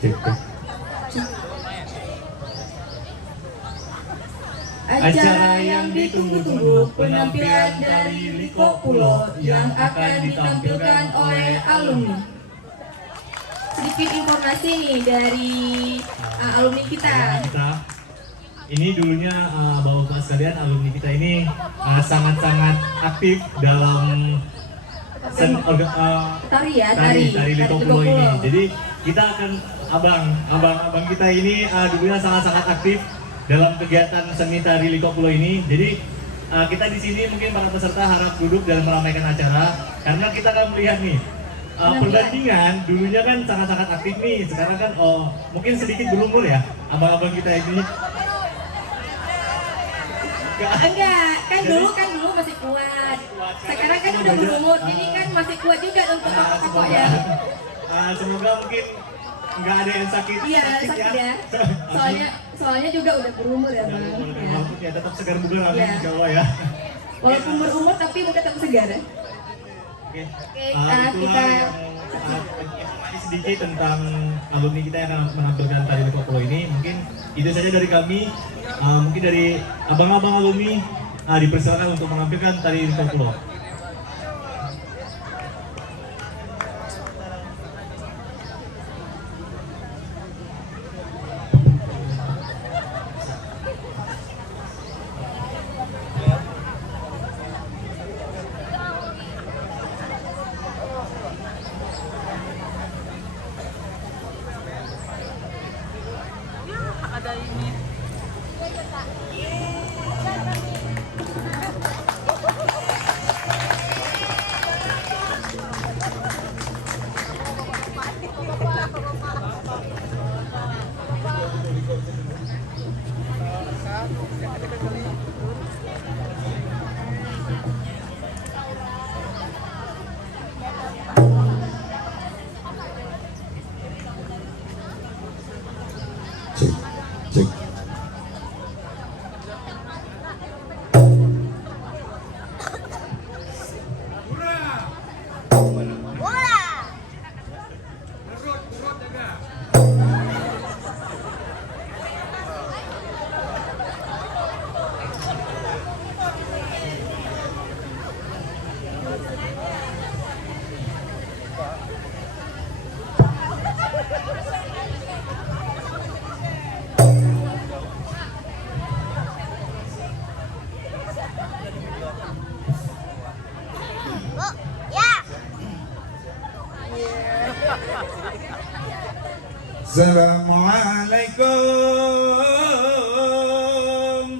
Cek, cek. Acara yang ditunggu-tunggu, penampilan dari Liko Pulo yang akan ditampilkan oleh alumni. Sedikit informasi nih dari alumni kita. Ini dulunya bapak-bapak sekalian, alumni kita ini sangat-sangat aktif dalam tari Liko Pulo ini. Jadi kita akan abang kita ini dulunya sangat-sangat aktif dalam kegiatan seni tari Liko Pulo ini. Jadi kita di sini mungkin para peserta harap duduk dan meramaikan acara karena kita akan melihat nih perbandingan. Dulunya kan sangat-sangat aktif nih, sekarang kan mungkin sedikit berumur ya abang-abang kita ini. Enggak, kan dulu masih kuat. Sekarang kan udah berumur, jadi kan masih kuat juga untuk pokok ya. Semoga mungkin nggak ada yang sakit. Iya, sakit ya. Soalnya juga udah berumur ya bang. Walaupun ya tetap segar bugar amin insya Allah ya. Walaupun berumur tapi muka tetap segar ya. Oke. Kita informasi sedikit tentang alumni kita yang menampilkan tari Liko Pulo ini. Mungkin itu saja dari kami. Mungkin dari abang-abang alumni dipersilakan untuk menampilkan tari Liko Pulo. Ada ini. Cek. Assalamualaikum.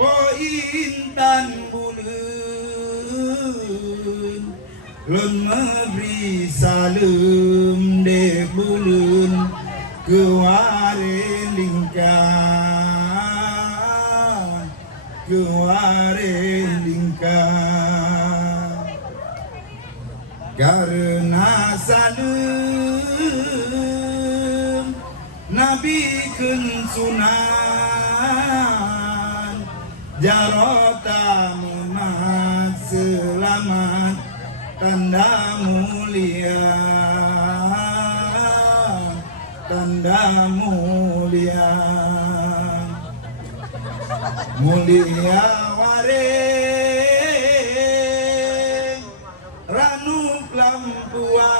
Oh intan bulan, lun memberi salam dek bulan keware lingkar, keware lingkar. Karena salam Nabi kensunan jarota mumat selamat tanda mulia, tanda mulia, mulia ware ranuk lampuan,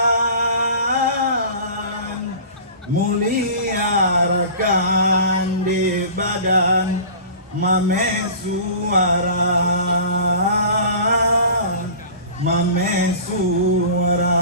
mulia rekan di badan mame suara, mame suara.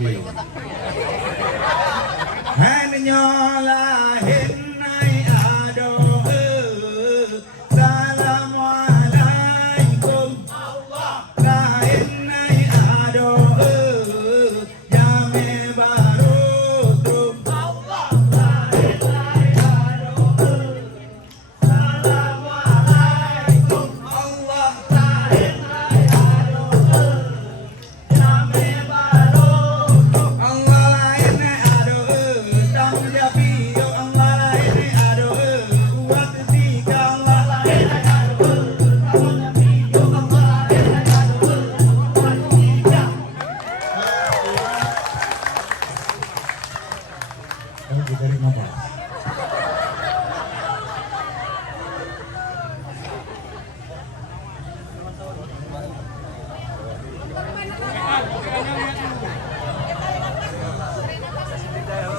Oke. Hanyola henai ado Assalamualaikum La henai ado Ya me barodrum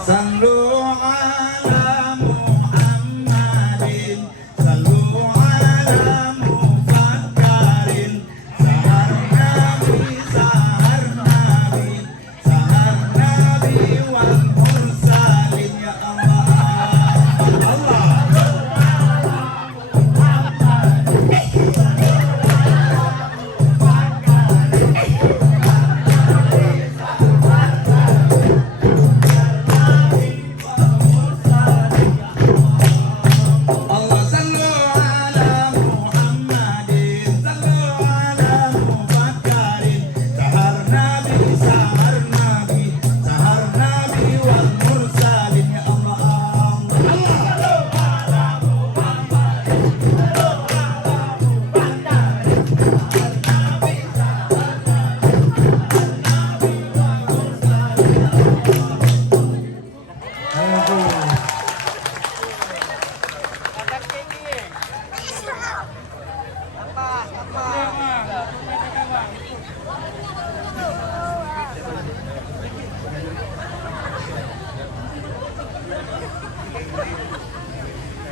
Sallu ala Muhammadin Sallu ala Mufakkarin Sahar Nabi Sahar Nabi Sahar Nabi wal Mursalin Ya Allah Allah Allah sallu ala Muhammadin sallu ala Mufakkarin Sahar Nabi Sahar Nabi Sahar Nabi wal Mursalin Ya Allah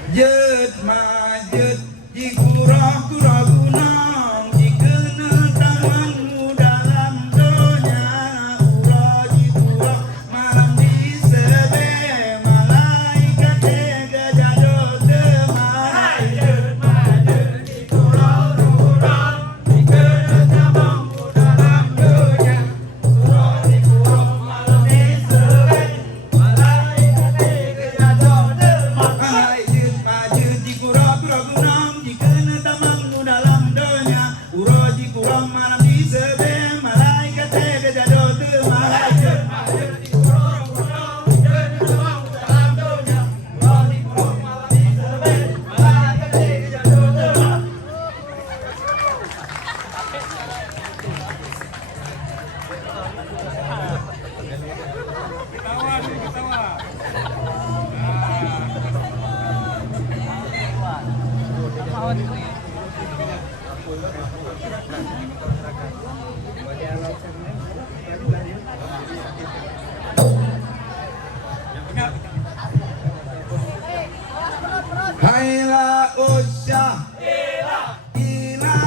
Jet majet jikurah kurah gunung jikena tanganmu dalam donya urah jikurah mandi sebe malaikat gejado temai jet majet jikurah kurah jikena tanganmu dalam donya urah jikurah mandi sebe malaikat gejado temai maju di kura-kura gunung dikena tamangmu dalam donya uroji kurang malam di sebe malaikat gejado te malaikat maju di kura-kura dikena tamangmu dalam donya uroji kurang malam di sebe malaikat gejado te Haila usah ila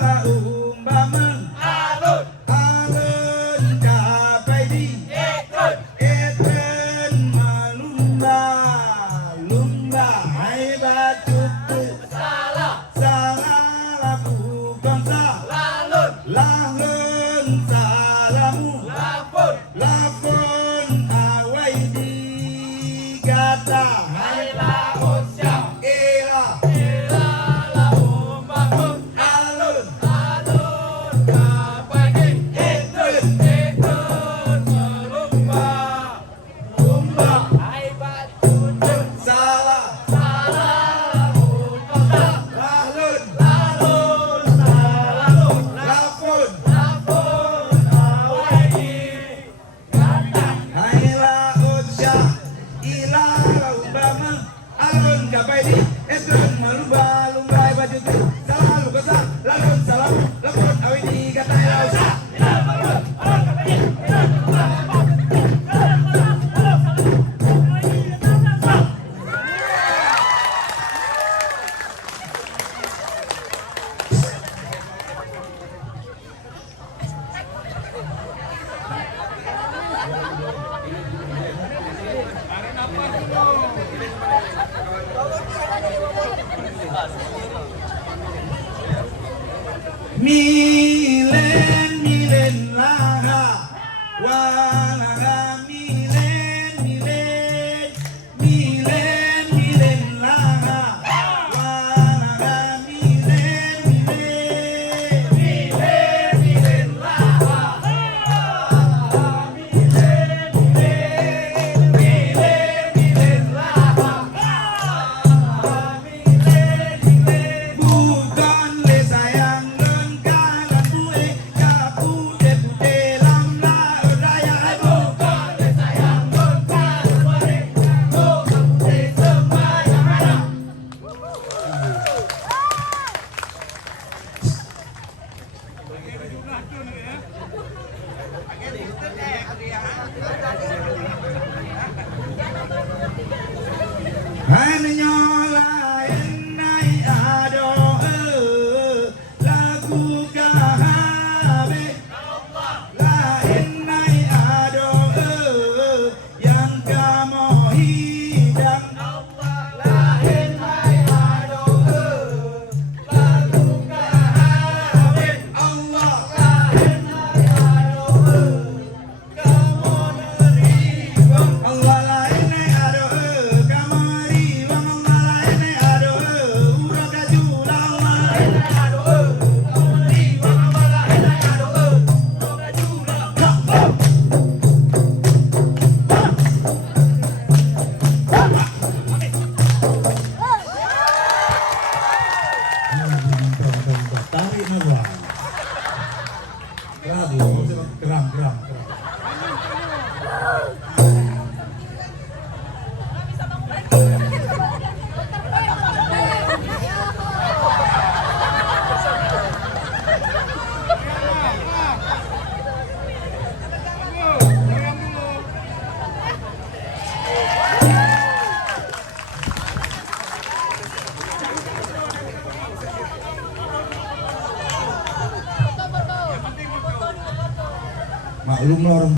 la umbama alun capai di eten malumba lumba hai batutu salah lakukan lahun salamu lapun awai di gata hai la usah ila milen milen laha walaha milen milen milen milen laha walaha milen milen milen milen laha milen milen milen laha milen milen bukan le sayang dan kalan bue kapu de pute lam la raya bukan le sayang dan kalan bue kapu de semayang ada. Hanya lain naik ado lagu kahabe lain naik ado yang kamu hidang lain naik ado lagu kahabe Allah lain naik ado kamu nerima Allah lain naik ado kamu nerima Allah lain naik ado urang kajula Allah lain naik ado kamu nerima Allah lain naik ado urang kajula tarik malah geram geram maklum lah orang